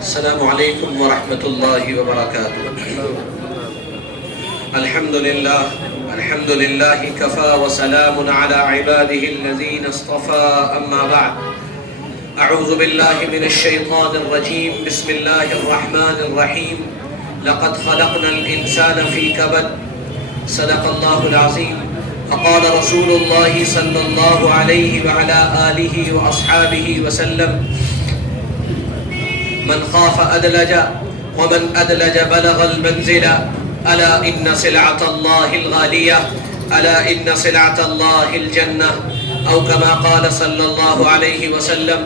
السلام علیکم ورحمۃ اللہ وبرکاتہ۔ الحمد للہ کفا وسلام علی عباده الذین اصطفى، اما بعد، اعوذ باللہ من الشیطان الرجیم، بسم اللہ الرحمن الرحیم۔ لقد خلقنا الانسان فی کبد، صدق اللہ العظیم۔ وقال رسول اللہ صلی اللہ علیہ وعلى آلہ واصحابہ وسلم: من خاف أدلج ومن أدلج بلغ المنزل، ألا إن سلعة الله الغالية، ألا إن سلعة الله الجنة، أو كما قال صلى الله عليه وسلم: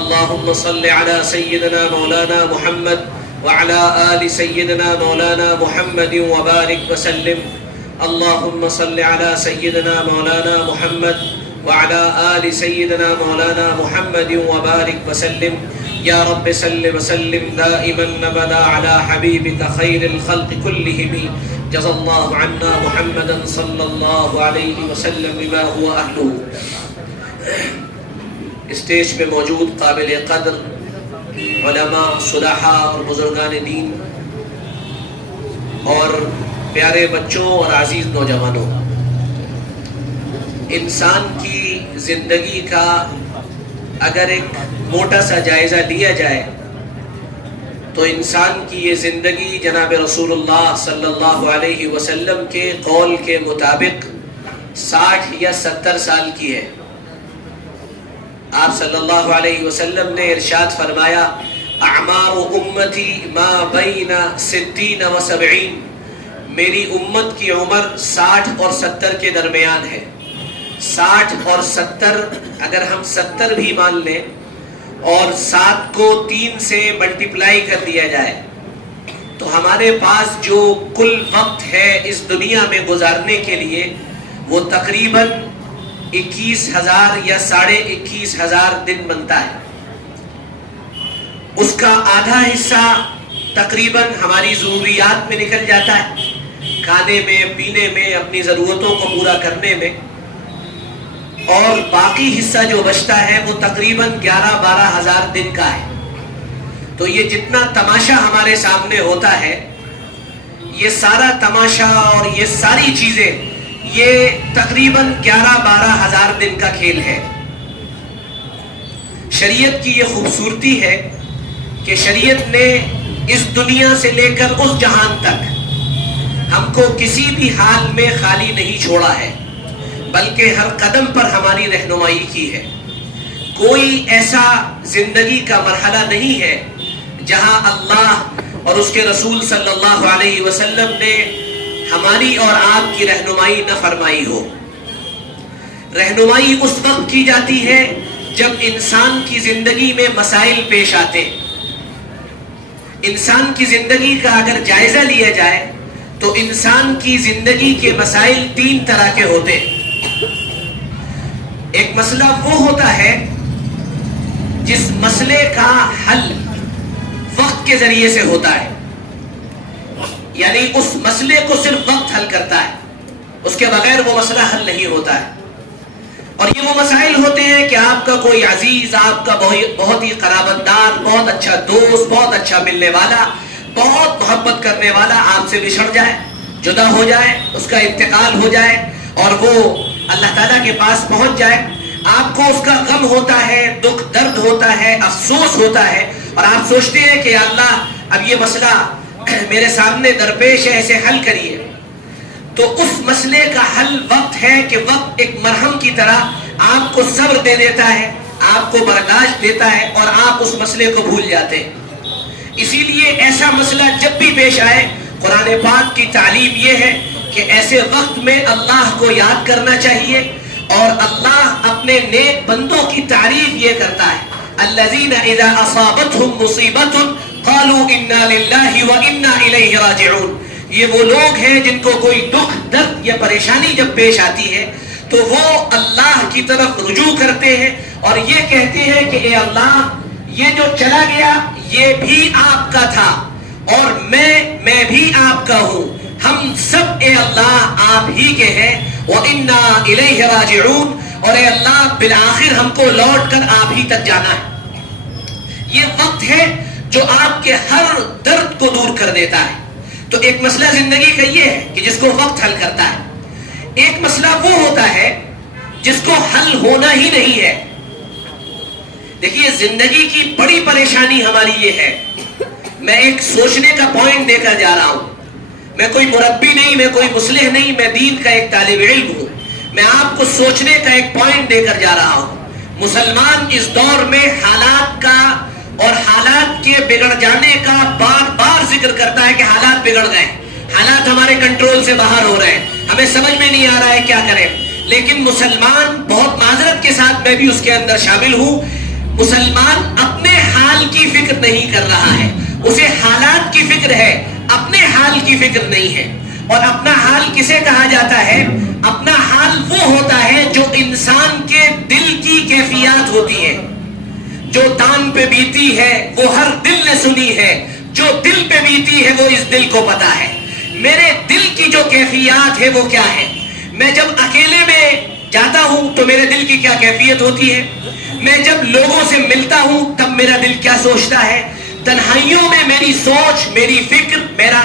اللهم صل على سيدنا مولانا محمد وعلى آل سيدنا مولانا محمد وبارك وسلم. اللهم صل على سيدنا مولانا محمد وعلى آل سيدنا مولانا محمد وبارك وسلم. یا رب صل وسلم دائما ابدا على حبیبک خیر الخلق كلهم، جزا اللہ عنا محمدا صلی اللہ علیہ وسلم بما هو اہلہ۔ اسٹیج پہ موجود قابل قدر علماء، صلحاء اور بزرگان دین اور پیارے بچوں اور عزیز نوجوانوں، انسان کی زندگی کا اگر ایک موٹا سا جائزہ لیا جائے تو انسان کی یہ زندگی جناب رسول اللہ صلی اللہ علیہ وسلم کے قول کے مطابق 60 یا 70 سال کی ہے۔ آپ صلی اللہ علیہ وسلم نے ارشاد فرمایا: اعمار امتی ما بین 60 و 70، میری امت کی عمر 60 اور 70 کے درمیان ہے۔ 60 اور 70، اگر ہم 70 بھی مان لیں اور 7 کو 3 سے ملٹیپلائی کر دیا جائے تو ہمارے پاس جو کل وقت ہے اس دنیا میں گزارنے کے لیے وہ تقریباً 21,000 یا 21,500 دن بنتا ہے۔ اس کا آدھا حصہ تقریباً ہماری ضروریات میں نکل جاتا ہے، کھانے میں، پینے میں، اپنی ضرورتوں کو پورا کرنے میں، اور باقی حصہ جو بچتا ہے وہ تقریباً 11-12 ہزار دن کا ہے۔ تو یہ جتنا تماشا ہمارے سامنے ہوتا ہے، یہ سارا تماشا اور یہ ساری چیزیں، یہ تقریباً 11-12 ہزار دن کا کھیل ہے۔ شریعت کی یہ خوبصورتی ہے کہ شریعت نے اس دنیا سے لے کر اس جہان تک ہم کو کسی بھی حال میں خالی نہیں چھوڑا ہے، بلکہ ہر قدم پر ہماری رہنمائی کی ہے۔ کوئی ایسا زندگی کا مرحلہ نہیں ہے جہاں اللہ اور اس کے رسول صلی اللہ علیہ وسلم نے ہماری اور آپ کی رہنمائی نہ فرمائی ہو۔ رہنمائی اس وقت کی جاتی ہے جب انسان کی زندگی میں مسائل پیش آتے۔ انسان کی زندگی کا اگر جائزہ لیا جائے تو انسان کی زندگی کے مسائل 3 طرح کے ہوتے ہیں۔ ایک مسئلہ وہ ہوتا ہے جس مسئلے کا حل وقت کے ذریعے سے ہوتا ہے، یعنی اس مسئلے کو صرف وقت حل کرتا ہے، اس کے بغیر وہ مسئلہ حل نہیں ہوتا ہے۔ اور یہ وہ مسائل ہوتے ہیں کہ آپ کا کوئی عزیز، آپ کا بہت ہی قرابت دار، بہت اچھا دوست، بہت اچھا ملنے والا، بہت محبت کرنے والا آپ سے بچھڑ جائے، جدا ہو جائے، اس کا انتقال ہو جائے اور وہ اللہ تعالیٰ کے پاس پہنچ جائے۔ آپ کو اس کا غم ہوتا ہے، دکھ درد ہوتا ہے، افسوس ہوتا ہے، اور آپ سوچتے ہیں کہ اللہ اب یہ مسئلہ میرے سامنے درپیش ہے، اسے حل کریے۔ تو اس مسئلے کا حل وقت ہے کہ وقت ایک مرہم کی طرح آپ کو صبر دے دیتا ہے، آپ کو برداشت دیتا ہے اور آپ اس مسئلے کو بھول جاتے ہیں۔ اسی لیے ایسا مسئلہ جب بھی پیش آئے، قرآن پاک کی تعلیم یہ ہے کہ ایسے وقت میں اللہ کو یاد کرنا چاہیے، اور اللہ اپنے نیک بندوں کی تعریف یہ کرتا ہے: الذین اذا اصابتهم مصیبۃ قالوا انا للہ وانا الیہ راجعون۔ یہ وہ لوگ ہیں جن کو کوئی دکھ، درد یا پریشانی جب پیش آتی ہے تو وہ اللہ کی طرف رجوع کرتے ہیں اور یہ کہتے ہیں کہ اے اللہ، یہ جو چلا گیا یہ بھی آپ کا تھا اور میں بھی آپ کا ہوں، ہم سب اے اللہ آپ ہی کے ہیں، وَإِنَّا إِلَيْهِ رَاجِعُونَ، اور اے اللہ بالآخر ہم کو لوٹ کر آپ ہی تک جانا ہے۔ یہ وقت ہے جو آپ دور کر دیتا ہے. تو ایک مسئلہ زندگی کا یہ ہے کہ جس کو وقت حل کرتا ہے. ایک مسئلہ وہ ہوتا ہے جس کو حل ہونا ہی نہیں ہے. دیکھیے زندگی کی بڑی پریشانی ہماری یہ ہے. میں ایک سوچنے کا پوائنٹ دے کر جا رہا ہوں. میں کوئی مربی نہیں, میں کوئی مصلح نہیں, میں دین کا ایک طالب علم ہوں. میں آپ کو سوچنے کا ایک پوائنٹ دے کر جا رہا ہوں. مسلمان اس دور میں حالات کا اور حالات کے بگڑ جانے کا بار بار ذکر کرتا ہے کہ حالات بگڑ گئے, حالات ہمارے کنٹرول سے باہر ہو رہے ہیں, ہمیں سمجھ میں نہیں آ رہا ہے کیا کریں. لیکن مسلمان, بہت معذرت کے ساتھ میں بھی اس کے اندر شامل ہوں, مسلمان اپنے حال کی فکر نہیں کر رہا ہے. اسے حالات کی فکر ہے, اپنے حال کی فکر نہیں ہے. اور اپنا حال کسے کہا جاتا ہے؟ اپنا حال وہ ہوتا ہے جو انسان کے دل کی کیفیات ہوتی ہے. جو دان پہ بیتی ہے وہ ہر دل نے سنی ہے, جو دل پہ بیتی ہے وہ اس دل کو پتا ہے. میرے دل کی جو کیفیات ہے وہ کیا ہے؟ میں جب اکیلے میں جاتا ہوں تو میرے دل کی کیا کیفیت ہوتی ہے؟ میں جب لوگوں سے ملتا ہوں تب میرا دل کیا سوچتا ہے؟ تنہائیوں میں میری سوچ, میری فکر,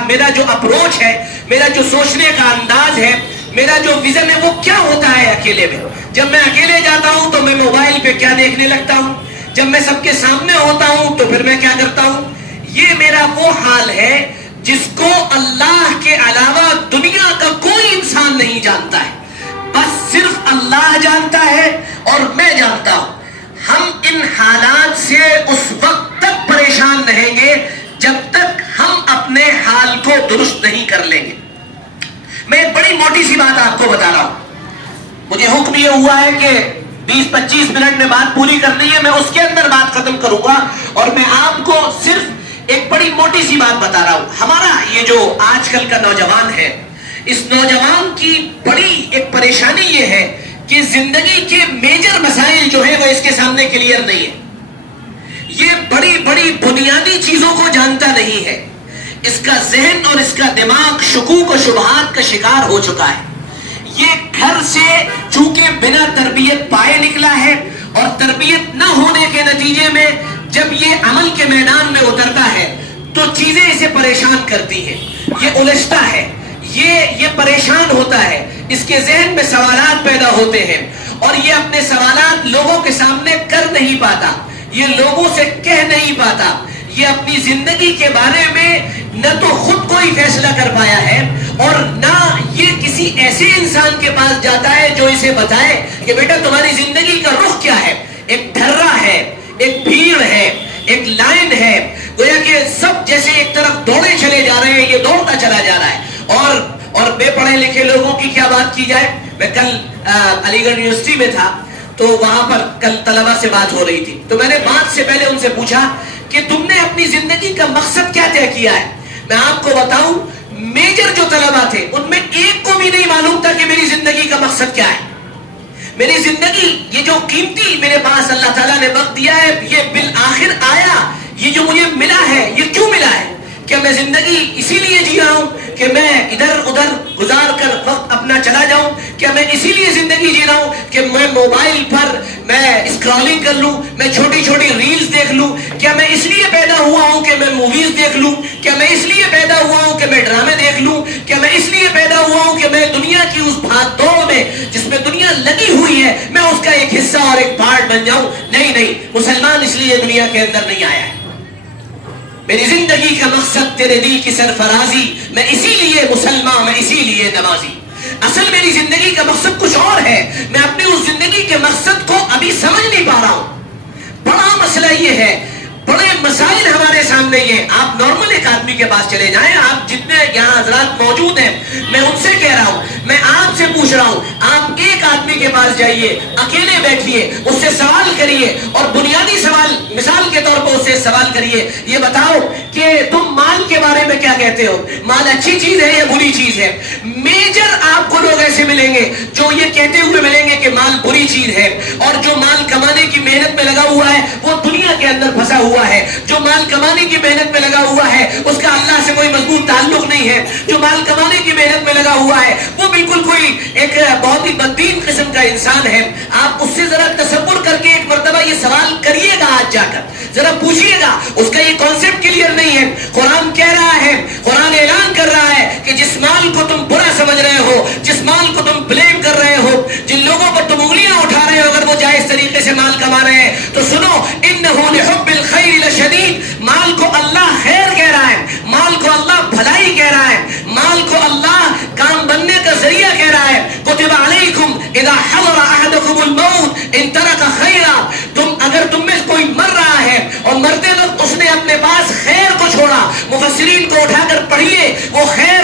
میرا جو اپروچ ہے, میرا جو سوچنے کا انداز ہے, میرا جو ویژن ہے وہ کیا ہوتا ہے اکیلے میں؟ جب میں اکیلے جاتا ہوں تو میں موبائل پہ کیا دیکھنے لگتا ہوں, جب میں سب کے سامنے ہوتا ہوں تو پھر میں کیا کرتا ہوں. یہ میرا وہ حال ہے جس کو اللہ کے علاوہ دنیا کا کوئی انسان نہیں جانتا ہے, بس صرف اللہ جانتا ہے اور میں جانتا ہوں. ہم ان حالات سے اس وقت تک پریشان رہیں گے جب تک ہم اپنے حال کو درست نہیں کر لیں گے. میں ایک بڑی موٹی سی بات آپ کو بتا رہا ہوں. مجھے حکم یہ ہوا ہے کہ 20-25 منٹ میں بات پوری کرنی ہے, میں اس کے اندر بات ختم کروں گا اور میں آپ کو صرف ایک بڑی موٹی سی بات بتا رہا ہوں. ہمارا یہ جو آج کل کا نوجوان ہے, اس نوجوان کی بڑی ایک پریشانی یہ ہے کہ زندگی کے میجر مسائل جو ہیں وہ اس کے سامنے کلیئر نہیں ہے. یہ بڑی بڑی بنیادی چیزوں کو جانتا نہیں ہے. اس کا ذہن اور اس کا دماغ شکوک و شبہات کا شکار ہو چکا ہے. یہ گھر سے چونکہ بنا تربیت پائے نکلا ہے اور تربیت نہ ہونے کے نتیجے میں جب یہ عمل کے میدان میں اترتا ہے تو چیزیں اسے پریشان کرتی ہیں, یہ الجھتا ہے, یہ پریشان ہوتا ہے, اس کے ذہن میں سوالات پیدا ہوتے ہیں اور یہ اپنے سوالات لوگوں کے سامنے کر نہیں پاتا, یہ لوگوں سے کہہ نہیں پاتا. یہ اپنی زندگی کے بارے میں نہ تو خود کوئی فیصلہ کر پایا ہے اور نہ یہ کسی ایسے انسان کے پاس جاتا ہے جو اسے بتائے کہ بیٹا تمہاری زندگی کا رخ کیا ہے. ایک ڈھرا ہے, ایک بھیڑ ہے, ایک لائن ہے, گویا کہ سب جیسے ایک طرف دوڑے چلے جا رہے ہیں, یہ دوڑتا چلا جا رہا ہے. اور بے پڑھے لکھے لوگوں کی کیا بات کی جائے. میں کل علی گڑھ یونیورسٹی میں تھا تو وہاں پر کل طلبہ سے بات ہو رہی تھی, تو میں نے بات سے پہلے ان سے پوچھا کہ تم نے اپنی زندگی کا مقصد کیا طے کیا ہے. میں آپ کو بتاؤں, میجر جو طلبہ تھے ان میں ایک کو بھی نہیں معلوم تھا کہ میری زندگی کا مقصد کیا ہے. میری زندگی, یہ جو قیمتی میرے پاس اللہ تعالیٰ نے وقت دیا ہے, یہ بالآخر آیا, یہ جو مجھے ملا ہے یہ کیوں ملا ہے؟ کیا میں زندگی اسی لیے جی رہا ہوں کہ میں ادھر ادھر گزار کر وقت اپنا چلا جاؤں؟ کیا میں اسی لیے زندگی جی رہا ہوں کہ میں موبائل پر میں اسکرولنگ کر لوں, میں چھوٹی چھوٹی ریلز دیکھ لوں؟ کیا میں اس لیے پیدا ہوا ہوں کہ میں موویز دیکھ لوں؟ کیا میں اس لیے پیدا ہوا ہوں کہ میں ڈرامے دیکھ لوں؟ کیا میں اس لیے پیدا ہوا ہوں کہ میں دنیا کی اس بھاگ دوڑ میں جس میں دنیا لگی ہوئی ہے میں اس کا ایک حصہ اور ایک پارٹ بن جاؤں؟ نہیں, مسلمان اس لیے دنیا کے اندر نہیں آیا ہے. میری زندگی کا مقصد تیرے دل کی سرفرازی, میں اسی لیے مسلمان, میں اسی لیے نمازی. اصل میری زندگی کا مقصد کچھ اور ہے, میں اپنی اس زندگی کے مقصد کو ابھی سمجھ نہیں پا رہا ہوں. بڑا مسئلہ یہ ہے, بڑے مسائل ہمارے سامنے یہ. آپ نارمل ایک آدمی کے پاس چلے جائیں, آپ جتنے یہاں حضرات موجود ہیں میں ان سے کہہ رہا ہوں, میں آپ سے پوچھ رہا ہوں, آپ ایک آدمی کے پاس جائیے, اکیلے بیٹھیے, اس سے سوال کریے اور بنیادی سوال مثال کے طور پر اس سے سوال کریے, یہ بتاؤ کہ تم مال کے بارے میں کیا کہتے ہو؟ مال اچھی چیز ہے یا بری چیز ہے؟ میجر آپ کو لوگ ایسے ملیں گے جو یہ کہتے ہوئے ملیں گے کہ مال بری چیز ہے, اور جو مال کمانے کی محنت میں لگا ہوا ہے وہ دنیا کے اندر پھنسا ہوا ہے. جو مال کمانے کی محنت میں لگا ہوا ہے اس کا اللہ سے کوئی مضبوط تعلق نہیں ہے. جو مال کمانے کی محنت میں لگا ہوا ہے وہ بالکل کوئی ایک بہت ہی بددین قسم کا انسان ہے. آپ اس سے ذرا تصور کر کے ایک مرتبہ یہ سوال کریے گا, آج جا کر ذرا پوچھیے گا, اس کا یہ کانسیپٹ کلیئر نہیں ہے. قرآن اسلام کہہ رہا ہے، قرآن اعلان کر رہا ہے کہ جس مال کو تم برا سمجھ رہے ہو، جس مال کو تم بلیم کر رہے ہو، جن لوگوں پر تم انگلیاں اٹھا رہے ہو، اگر وہ جائز طریقے سے مال کما رہے ہیں تو سنو، انہ لحب الخیر لشدید، مال کو اللہ خیر کہہ رہا ہے، مال کو اللہ بھلائی کہہ رہا ہے، مال کو اللہ کام بننے کا ذریعہ کہہ رہا ہے. کتب علیکم اذا حضر احدکم الموت ان ترک خیرا، اگر تم میں کوئی مر رہا ہے اور مرتے وقت اس نے اپنے پاس خیر کو چھوڑا، مفسرین کو اٹھا کر پڑھیے، وہ خیر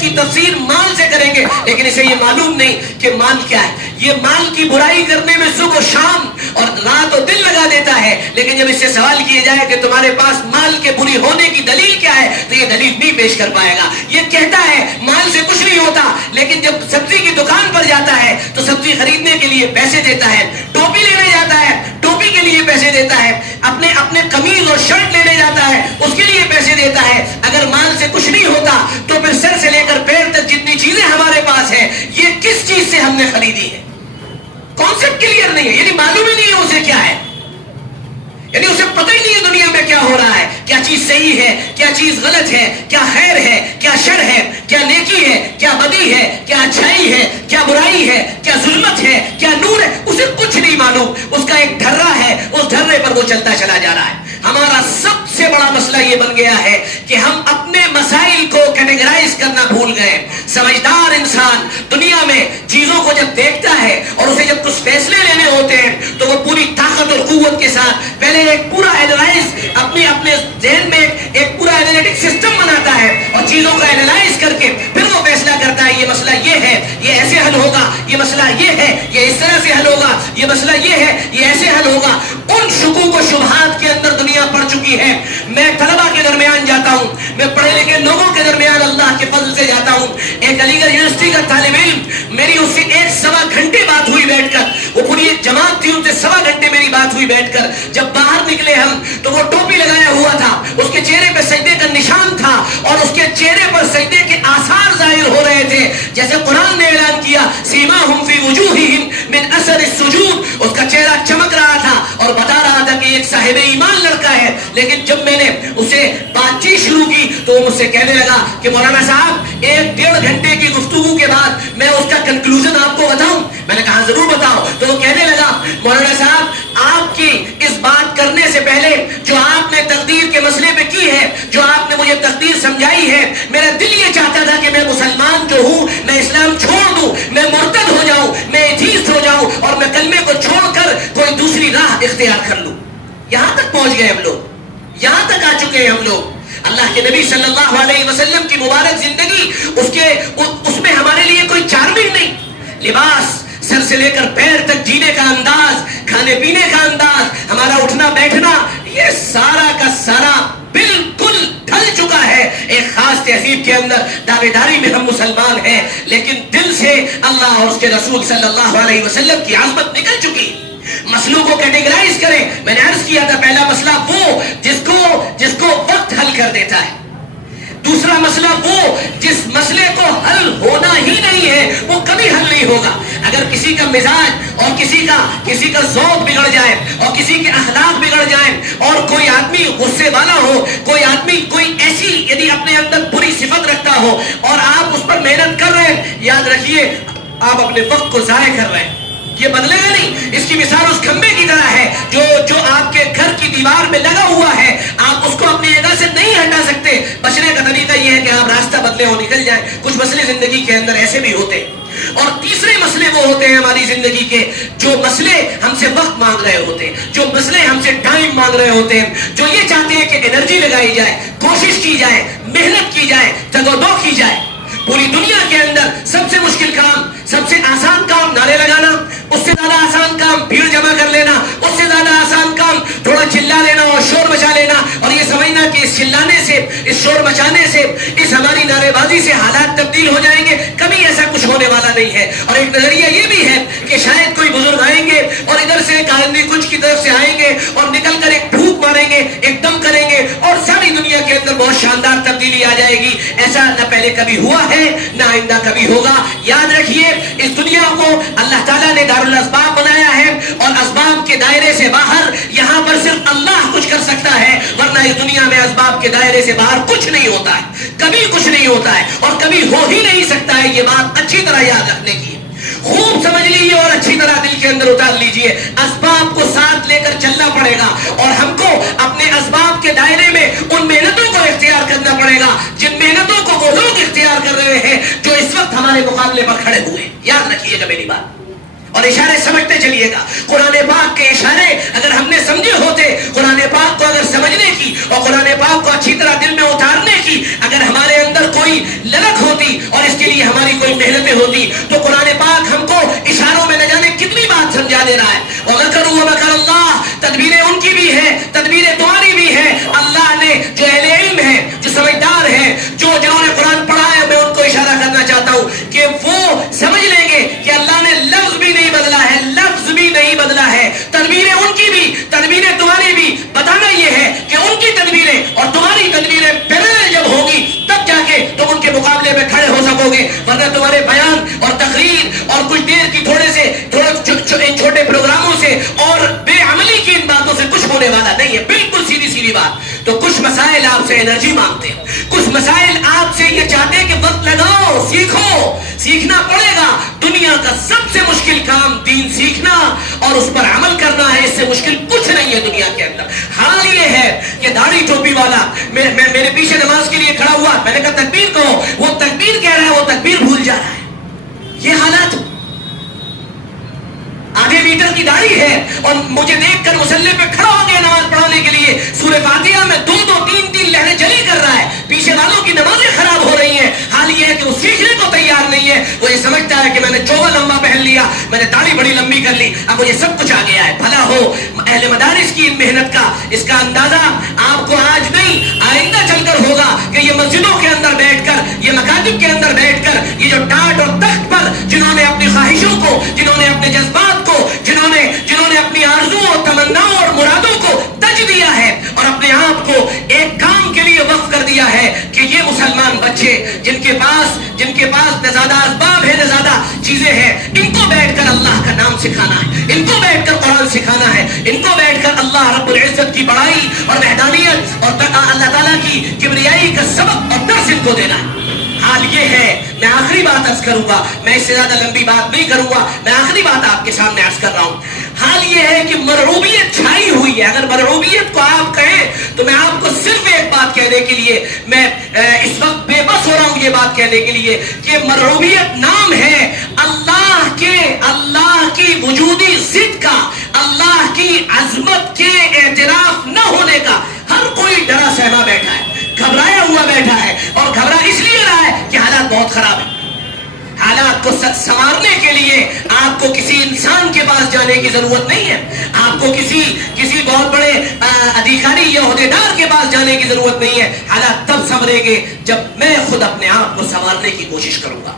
کی تفسیر مال سے کریں گے، لیکن اسے یہ معلوم نہیں کہ مال کیا ہے. یہ مال کی برائی کرنے میں صبح و شام اور رات و دن لگا دیتا ہے، لیکن جب اس سے سوال کیے جائے کہ تمہارے پاس مال کے بری ہونے کی دلیل کیا ہے تو یہ دلیل نہیں پیش کر پائے گا. یہ کہتا ہے مال سے کچھ نہیں ہوتا، لیکن جب سبزی کی دکان پر جاتا ہے تو سبزی خریدنے کے لیے پیسے دیتا ہے، ٹوپی لینے جاتا ہے ٹوپی کے لیے پیسے دیتا ہے، اپنے قمیض اور شرٹ لینے جاتا ہے اس کے لیے پیسے دیتا ہے. اگر مال سے کچھ نہیں ہوتا تو پھر سر سے لے کر پیر تک جتنی چیزیں ہمارے پاس ہیں یہ کس چیز سے ہم نے خریدی ہے؟ کانسیپٹ کلیئر نہیں ہے، یعنی معلوم ہی نہیں ہے اسے کیا ہے، یعنی اسے پتہ ہی نہیں ہے دنیا میں کیا ہو رہا ہے، کیا چیز صحیح ہے، کیا چیز غلط ہے، کیا خیر ہے، کیا شر ہے، کیا نیکی ہے، کیا بدی ہے، کیا اچھائی ہے، کیا برائی ہے، کیا ظلمت ہے، کیا نور ہے، اسے کچھ نہیں معلوم. اس کا ایک ڈھرا ہے، اس ڈھرے پر وہ چلتا چلا جا رہا ہے. ہمارا سب سے بڑا مسئلہ یہ بن گیا ہے کہ ہم اپنے مسائل کو کیٹیگرائز کرنا بھول گئے. سمجھدار انسان دنیا میں چیزوں کو جب دیکھتا ہے اور اسے جب کچھ فیصلے لینے ہوتے ہیں تو وہ پوری طاقت اور قوت کے ساتھ پہلے ایک پورا اینالائز اپنے ذہن میں ایک پورا اینالیٹک سسٹم بناتا ہے اور چیزوں کو اینالائز کر کے پھر وہ فیصلہ کرتا ہے یہ مسئلہ یہ ہے، یہ ایسے حل ہوگا، یہ مسئلہ یہ ہے، یہ اس طرح سے حل ہوگا، یہ مسئلہ یہ ہے، یہ ایسے حل ہوگا. ان شکوک و شبہات کے اندر دنیا پڑ چکی ہے. میں طلبا کے درمیان جاتا ہوں، میں پڑھے لکھے لوگوں کے درمیان اللہ کے فضل سے جاتا ہوں. ایک علی گڑھ یونیورسٹی کا طالب علم، میری اس سے 1.25 گھنٹے بات ہوئی بیٹھ کر، وہ پوری ایک جماعت تھی، ان سے 1.25 گھنٹے میری بات ہوئی بیٹھ کر. جب باہر نکلے ہم تو وہ ٹوپی لگایا ہوا تھا، اس کے چہرے پہ سجدے کا نشان تھا اور اس کے چہرے پر سجدے کے آثار ظاہر ہو رہے تھے، جیسے قرآن نے اعلان کیا سیماہم فی وجوہہم من اثر السجود. اس کا چہرہ چمک رہا تھا اور بتا رہا تھا کہ ایک صاحب ایمان لڑکا ہے. لیکن جب میں نے اسے بات چیت شروع کی تو وہ مجھ سے کہنے لگا کہ مولانا صاحب 1.5 گھنٹے کی گفتگو کے بعد میں اس کا کنکلوژن آپ کو بتاؤں. میں نے کہا ضرور بتاؤ. تو وہ کہنے لگا مولانا صاحب آپ کی اس بات کرنے سے پہلے جو آپ نے تقدیر کے مسئلے پہ کی ہے، جو آپ نے مجھے تقدیر سمجھائی ہے، میرا دل یہ چاہتا تھا کہ میں مسلمان جو ہوں میں اسلام چھوڑ دوں، میں مرتد ہو جاؤں، میں ایتھیسٹ ہو جاؤں اور میں کلمے کو چھوڑ کر کوئی دوسری راہ اختیار کر لوں. یہاں تک پہنچ گئے ہم لوگ، یہاں تک آ چکے ہیں ہم لوگ. اللہ کے نبی صلی اللہ علیہ وسلم کی مبارک زندگی اس میں ہمارے لیے کوئی چارمنگ نہیں. لباس سر سے لے کر پیر تک، جینے کا انداز، کھانے پینے کا انداز، ہمارا اٹھنا بیٹھنا، یہ سارا کا سارا بالکل ڈھل چکا ہے ایک خاص تہذیب کے اندر. دعوے داری میں ہم مسلمان ہیں لیکن دل سے اللہ اور اس کے رسول صلی اللہ علیہ وسلم کی عظمت نکل چکی. مسئلوں کو کیٹیگرائز کریں. میں نے عرض کیا تھا پہلا مسئلہ وہ جس کو وقت حل کر دیتا ہے. دوسرا مسئلہ وہ جس مسئلے کو حل ہونا ہی نہیں ہے، وہ کبھی حل نہیں ہوگا. اگر کسی کا مزاج اور کسی کا ذوق بگڑ جائے اور کسی کے اخلاق بگڑ جائیں اور کوئی آدمی غصے والا ہو، کوئی آدمی کوئی ایسی یعنی اپنے اندر بری صفت رکھتا ہو اور آپ اس پر محنت کر رہے ہیں، یاد رکھیے آپ اپنے وقت کو ضائع کر رہے ہیں. یہ بدلے گا نہیں. اس کی مثال اس کھمبے کی طرح ہے جو آپ کے گھر کی دیوار میں لگا ہوا ہے. آپ اس کو اپنی جگہ سے نہیں ہٹا سکتے. بچنے کا طریقہ یہ ہے کہ آپ راستہ بدلے اور نکل جائیں. کچھ مسئلے زندگی کے اندر ایسے بھی ہوتے ہیں. اور تیسرے مسئلے وہ ہوتے ہیں ہماری زندگی کے جو مسئلے ہم سے وقت مانگ رہے ہوتے ہیں، جو مسئلے ہم سے ٹائم مانگ رہے ہوتے ہیں، جو یہ چاہتے ہیں کہ انرجی لگائی جائے، کوشش کی جائے، محنت کی جائے، تگودو کی جائے. پوری دنیا کے اندر سب سے مشکل کام، سب سے آسان کام نعرے لگانا، اس سے زیادہ آسان کام بھیڑ جمع کر لینا، اس سے زیادہ آسان کام تھوڑا چلا لینا اور شور مچا لینا اور یہ سمجھنا کہ اس چلانے سے، اس شور مچانے سے، اس ہماری نعرے بازی سے حالات تبدیل ہو جائیں گے. کبھی ایسا کچھ ہونے والا نہیں ہے. اور ایک نظریہ یہ بھی ہے کہ شاید کوئی بزرگ آئیں گے اور ادھر سے کالندی کچھ کی طرف سے آئیں گے اور نکل کر ایک پھونک ماریں گے، ایک دم کریں گے اور ساری دنیا کے اندر اندر بہت شاندار تبدیلی آ جائے گی. ایسا نہ پہلے کبھی ہوا ہے نہ آئندہ کبھی ہوگا. یاد رکھیے اس دنیا کو اللہ تعالیٰ نے دارالاسباب بنایا ہے اور اسباب کے دائرے سے باہر یہاں پر صرف اللہ کچھ کر سکتا ہے, ورنہ اس دنیا میں اسباب کے دائرے سے باہر کچھ نہیں ہوتا ہے, کبھی کچھ نہیں ہوتا ہے اور کبھی ہو ہی نہیں سکتا ہے. یہ بات اچھی طرح یاد رکھنے کی, خوب سمجھ لیجیے اور اچھی طرح دل کے اندر اتار لیجیے. اسباب کو ساتھ لے کر چلنا پڑے گا اور ہم کو اپنے اسباب کے دائرے میں ان محنتوں کو اختیار کرنا پڑے گا جن محنتوں کو وہ لوگ اختیار کر رہے ہیں جو اس وقت ہمارے مقابلے پر کھڑے ہوئے. یاد رکھیے گا میری بات اور اشارے سمجھتے چلیے گا. قرآن پاک کے اشارے اگر ہم نے سمجھے ہوتے, قرآن پاک کو اگر سمجھنے کی اور قرآن پاک کو اچھی طرح دل میں اتارنے کی اگر ہمارے اندر کوئی للک ہوتی اور اس کے لیے ہماری کوئی محنتیں ہوتی تو قرآن پاک ہم کو اشاروں میں نہ جانے کتنی بات سمجھا دے رہا ہے. وَمَكَرُوا وَمَكَرَ اللَّهُ, تدبیریں ان کی بھی ہیں, تدبیریں تمہاری بھی ہیں. اللہ نے جو اہل علم ہیں, جو سمجھدار ہیں, جنہوں نے قرآن پڑھا ہے, میں ان کو اشارہ کرنا چاہتا ہوں کہ وہ سمجھ لیں گے کہ اللہ نے لفظ بھی نہیں بدلا ہے, لفظ بھی نہیں بدلا ہے. تدبیریں ان کی بھی, تدبیریں تمہاری بھی. بتانا یہ ہے کہ ان کی تدبیریں اور تمہاری تدبیریں پیرل جب ہوگی تب جا کے تم ان کے مقابلے میں کھڑے ہو سکو گے, ورنہ تمہارے بیان اور تقریر اور کچھ دیر کی چھوٹے پروگراموں سے اور بے عملی کی ان باتوں سے کچھ ہونے والا نہیں ہے. بالکل سیدھی سیدھی بات. تو کچھ مسائل آپ سے انرجی مانگتے ہیں, کچھ مسائل آپ سے یہ چاہتے ہیں کہ وقت لگاؤ, سیکھو, سیکھنا پڑے گا. دنیا کا سب سے مشکل کام دین سیکھنا اور اس پر عمل کرنا ہے, اس سے مشکل کچھ نہیں ہے دنیا کے اندر. حال یہ ہے کہ داڑھی ٹوپی والا میرے پیچھے نماز کے لیے کھڑا ہوا, میں نے کہا تکبیر کہو, وہ تکبیر کہہ رہا ہے, وہ تکبیر بھول جا رہا ہے. یہ حالات, آدھے میٹر کی داڑھی ہے اور مجھے دیکھ کر مصلی پہ کھڑا ہو گیا نماز پڑھانے کے لیے, سورہ فاتحہ میں 2-2 3-3 لہریں جلی کر رہا ہے. پیچھے والوں کی نمازیں خراب ہو رہی ہیں. حال یہ ہے کہ وہ سیکھنے کو تیار نہیں ہے. وہ یہ سمجھتا ہے کہ میں نے چوبا لمبا پہن لیا, میں نے داڑھی بڑی لمبی کر لی, اب مجھے سب کچھ آ گیا ہے. بھلا ہو اہل مدارس کی محنت کا, اس کا اندازہ آپ کو آج نہیں آئندہ چل کر ہوگا کہ یہ مسجدوں کے اندر بیٹھ کر, یہ مکاتب کے اندر بیٹھ کر, یہ جو ٹاٹ اور تخت پر جنہوں نے اپنی خواہشوں کو, جنہوں نے اپنے جذبات کو, جنہوں نے اپنی آرزوؤں اور تمناؤں اور مرادوں کو تج دیا ہے اور اپنے آپ کو ایک کام کے لیے وقف کر دیا ہے کہ یہ مسلمان بچے جن کے پاس نہ زیادہ اسباب ہے نہ زیادہ چیزیں ہیں, ان کو بیٹھ کر اللہ کا نام سکھانا ہے, ان کو بیٹھ کر قرآن سکھانا ہے, ان کو بیٹھ کر اللہ رب العزت کی بڑائی اور وحدانیت اور اللہ تعالیٰ کی کبریائی کا سبق اور درس ان کو دینا ہے. حال یہ ہے, میں آخری بات عرض کروں گا, میں اس سے زیادہ لمبی بات نہیں کروں گا, میں آخری بات آپ کے سامنے عرض کر رہا ہوں. حال یہ ہے کہ مرعوبیت چھائی ہوئی ہے. اگر مرعوبیت کو آپ کہیں تو میں آپ کو صرف ایک بات کہنے کے لیے, میں اس وقت بے بس ہو رہا ہوں یہ بات کہنے کے لیے کہ مرعوبیت نام ہے اللہ کی وجودی ضد کا, اللہ کی عظمت کے اعتراف نہ ہونے کا. ہر کوئی ڈرا سہما بیٹھا ہے, گھبرایا ہوا بیٹھا ہے اور گھبرا اس لیے رہا ہے کہ حالات بہت خراب ہیں. حالات کو سنوارنے کے لیے آپ کو کسی انسان کے پاس جانے کی ضرورت نہیں ہے, آپ کو کسی بہت بڑے ادھیکاری یا عہدیدار کے پاس جانے کی ضرورت نہیں ہے. حالات تب سنوریں گے جب میں خود اپنے آپ کو سنوارنے کی کوشش کروں گا.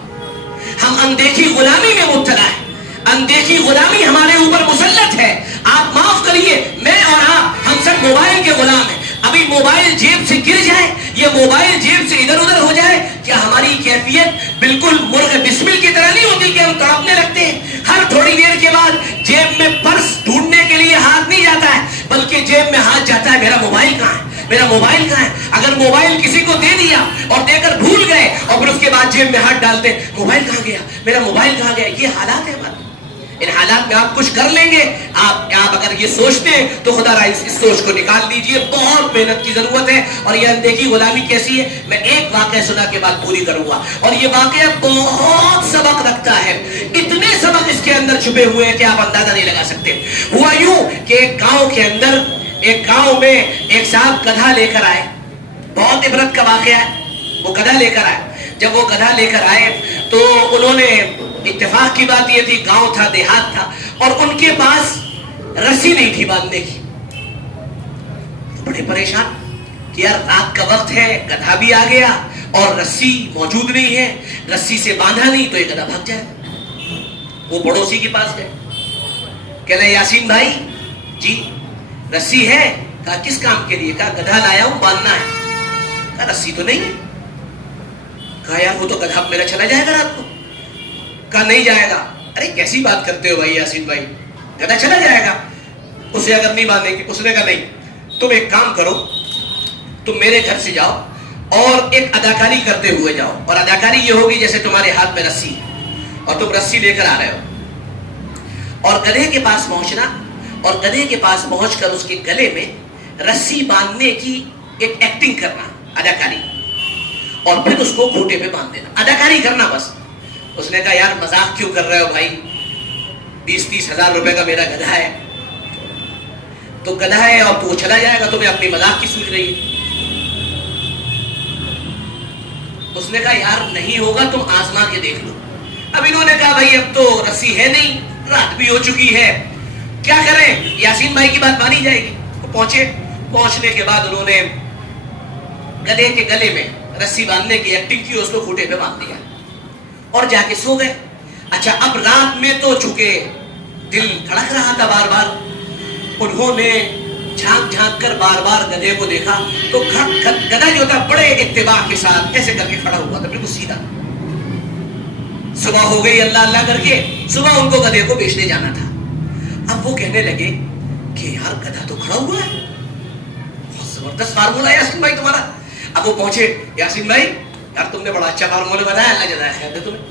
ہم اندیکھی غلامی میں مبتلا ہے, اندیکھی غلامی ہمارے اوپر مسلط ہے. آپ معاف کریے, میں اور آپ ہم سب موبائل کے غلام ہیں. ابھی موبائل جیب سے گر جائے, یہ موبائل جیب سے ادھر ادھر ہو جائے, کیا ہماری کیفیت بالکل مرغ بسمل کی طرح نہیں ہوتی کہ ہم تڑپنے لگتے ہیں؟ ہر تھوڑی دیر کے بعد جیب میں پرس ڈھونڈنے کے لیے ہاتھ نہیں جاتا ہے, بلکہ جیب میں ہاتھ جاتا ہے میرا موبائل کہاں ہے, میرا موبائل کہاں ہے. اگر موبائل کسی کو دے دیا اور دے کر بھول گئے اور پھر اس کے بعد جیب میں ہاتھ ڈالتے, موبائل کہاں گیا, میرا موبائل کہاں گیا. یہ حالات ہے ہمارے. ان حالات میں آپ کچھ کر لیں گے. آپ اگر یہ سوچتے ہیں تو خدا را اس سوچ کو نکال دیجئے. بہت محنت کی ضرورت ہے. اور یہ اندیکھی غلامی کیسی ہے, میں ایک واقعہ سنا کے بعد پوری کروں گا, اور یہ واقعہ بہت سبق رکھتا ہے. اتنے سبق اس کے اندر چھپے ہوئے ہیں کہ آپ اندازہ نہیں لگا سکتے. ہوا یوں کہ ایک گاؤں کے اندر, ایک گاؤں میں ایک صاحب گدھا لے کر آئے. بہت عبرت کا واقعہ ہے. وہ گدھا لے کر آئے. جب وہ گدھا لے کر آئے تو انہوں نے, اتفاق کی بات یہ تھی گاؤں تھا, دیہات تھا, اور ان کے پاس رسی نہیں تھی باندھنے کی. بڑے پریشان کہ یار رات کا وقت ہے, گدھا بھی آ گیا اور رسی موجود نہیں ہے, رسی سے باندھا نہیں تو یہ گدھا بھاگ جائے. وہ پڑوسی کے پاس گئے, کہہ رہے یاسین بھائی جی رسی ہے؟ کہا کس کام کے لیے؟ کہا گدھا لایا ہوں باندھنا ہے. کہا رسی تو نہیں ہے. کہا یار وہ تو گدھا میرا چلا جائے گا رات کو. کہا نہیں جائے گا. ارے کیسی بات کرتے ہو بھائی یاسین بھائی, گدھا چلا جائے گا اسے اگر نہیں باندھیں گے. اس نے کہا نہیں, تم ایک کام کرو, تم میرے گھر سے جاؤ اور ایک اداکاری کرتے ہوئے جاؤ, اور اداکاری یہ ہوگی جیسے تمہارے ہاتھ میں رسی اور تم رسی لے کر آ رہے ہو, اور گدھے کے پاس پہنچنا, اور گدھے کے پاس پہنچ کر اس کے گلے میں رسی باندھنے کی ایک ایکٹنگ کرنا, اداکاری, اور پھر اس کو کھوٹے پہ باندھ دینا, اداکاری کرنا بس. اس نے کہا یار مذاق کیوں کر رہے ہو بھائی, 20-30 ہزار روپے کا میرا گدھا ہے, تو گدھا ہے اور تو وہ چلا جائے گا, تمہیں اپنی مذاق کی سوچ رہی ہے. اس نے کہا یار نہیں ہوگا, تم آزما کے دیکھ لو. اب انہوں نے کہا بھائی اب تو رسی ہے نہیں, رات بھی ہو چکی ہے, کیا کریں, یاسین بھائی کی بات مانی جائے گی. وہ پہنچے, پہنچنے کے بعد انہوں نے گدھے کے گلے میں رسی باندھنے کی ایکٹنگ کی, اس کو کھوٹے پہ باندھ دیا اور جا کے سو گئے. اچھا اب رات میں تو چونکہ دل دھڑک رہا تھا بار بار, انہوں نے جھانک جھانک کر بار بار گدھے کو دیکھا تو گدھا جو تھا بڑے اتباع کے ساتھ ایسے کر کے کھڑا ہوا تھا, بالکل سیدھا. صبح ہو گئی, اللہ اللہ کر کے صبح ان کو گدھے کو بیچنے جانا تھا. اب وہ کہنے لگے کہ یار گدھا تو کھڑا ہوا ہے, بہت زبردست فارمولا ہے یاسین بھائی تمہارا. اب وہ پہنچے, یاسین بھائی یار تم نے بڑا اچھا فارمولا بتایا, اللہ جزائے خیر دے تمہیں.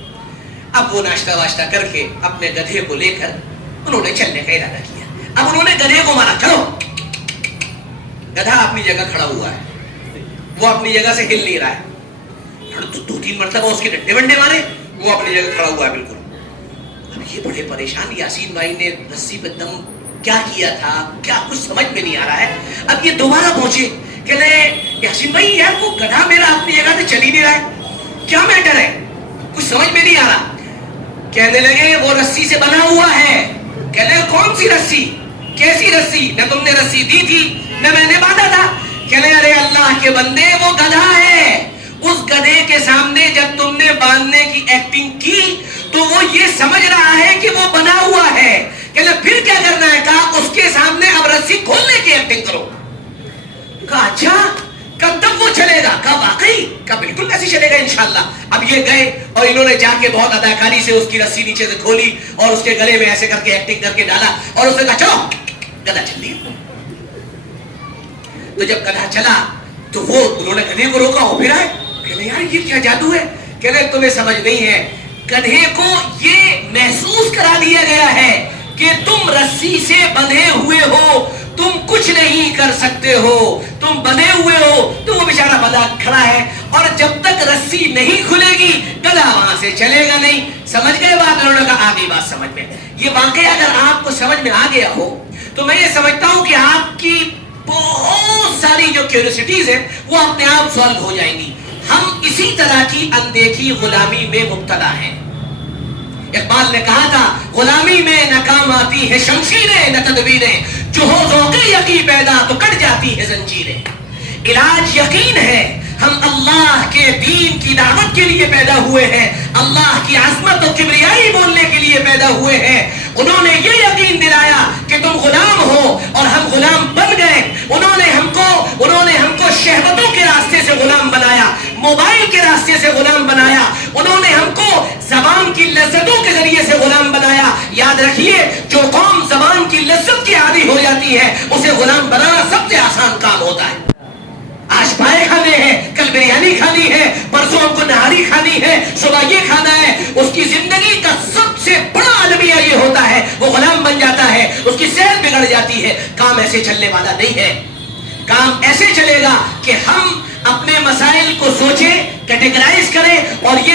اب وہ ناشتہ واشتہ کر کے اپنے گدھے کو لے کر انہوں نے چلنے کا ارادہ کیا. اب انہوں نے گدھے کو مارا, چلو. گدھا اپنی جگہ کھڑا ہوا ہے, وہ اپنی جگہ سے ہل نہیں رہا ہے. 2-3 مرتبہ اس کے ڈنڈے ونڈے مارے, وہ اپنی جگہ کھڑا ہوا ہے بالکل. اب یہ بڑے پریشان, یاسین بھائی نے رسی پہ دم کیا کیا تھا, کیا کچھ سمجھ میں نہیں آ رہا ہے. اب یہ دوبارہ پہنچے, کہ یاسین بھائی یار وہ گدھا میرا اپنی جگہ سے چل ہی نہیں رہا ہے, کیا میٹر ہے, کچھ سمجھ میں نہیں آ رہا. کہنے لگے وہ رسی سے بنا ہوا ہے. کہنے کون سی رسی, کیسی رسی, نہ تم نے رسی دی تھی نہ میں نے باندھا تھا. کہنے ارے اللہ کے بندے وہ گدھا ہے, اس گدھے کے سامنے جب تم نے باندھنے کی ایکٹنگ کی تو وہ یہ سمجھ رہا ہے کہ وہ بنا ہوا ہے. کہنے پھر کیا کرنا ہے, کہا اس کے سامنے اب رسی کھولنے کی ایکٹنگ کرو. کہا اچھا کب تک وہ چلے گا, کہا واقعی, کہا بالکل ایسے چلے گا انشاءاللہ. اب یہ گئے اور انہوں نے جا کے بہت اداکاری سے اس کی رسی نیچے سے کھولی اور اس کے گلے میں ایسے کر کے ایکٹنگ کر کے ڈالا, اور اس نے کہا چلو گدھا چل دیا. تو جب گدھا چلا تو وہ انہوں نے گدھے کو روکا, وہ پھر آئے, کہنے یار یہ کیا جادو ہے. کہنے تمہیں سمجھ نہیں ہے, گدھے کو یہ محسوس کرا دیا گیا ہے کہ تم رسی سے بندھے ہوئے ہو, تم کچھ نہیں کر سکتے ہو, تم بندھے ہوئے ہو. تو وہ بیچارہ بندھا کھڑا ہے, اور جب تک رسی نہیں کھلے گی گدھا وہاں سے چلے گا نہیں. سمجھ گئے بات, انہوں نے کہا آ گئی بات سمجھ میں. یہ واقعہ اگر آپ کو سمجھ میں آ گیا ہو تو میں یہ سمجھتا ہوں کہ آپ کی بہت ساری جو کیوریوسٹیز ہیں وہ اپنے آپ سالو ہو جائیں گی. ہم اسی طرح کی اندیکھی غلامی میں مبتلا ہیں. اقبال نے کہا تھا غلامی میں نہ کام آتی ہے شمشیریں نہ تدبیریں, جو ہو ذوق یقین پیدا تو کٹ جاتی ہے زنجیریں. علاج یقین ہے, ہم اللہ کے دین کی دعوت کے لیے پیدا ہوئے ہیں, اللہ کی عظمت و کبریائی بولنے کے لیے پیدا ہوئے ہیں. انہوں نے یہ یقین دلایا کہ تم غلام ہو اور ہم غلام بن گئے. انہوں نے ہم کو شہوتوں کے راستے سے غلام بنایا, موبائل کے راستے سے غلام بنایا, انہوں نے ہم کو زبان کی لذتوں کے ذریعے سے غلام بنایا. یاد رکھیے جو قوم زبان کی لذت کی عادی ہو جاتی ہے اسے غلام بنانا سب سے آسان کام ہوتا ہے. آج پائے کھانے ہیں, کل بریانی کھانی ہے, پرسوں ہم کو نہاری کھانی ہے, صبح یہ کھانا ہے. اس کی زندگی کا سب سے بڑا المیہ یہ ہوتا ہے وہ غلام بن جاتا ہے, اس کی صحت بگڑ جاتی ہے. کام ایسے چلنے والا نہیں ہے. کام ایسے چلے گا کہ ہم اپنے مسائل کو سوچیں, کیٹیگرائز کریں اور یہ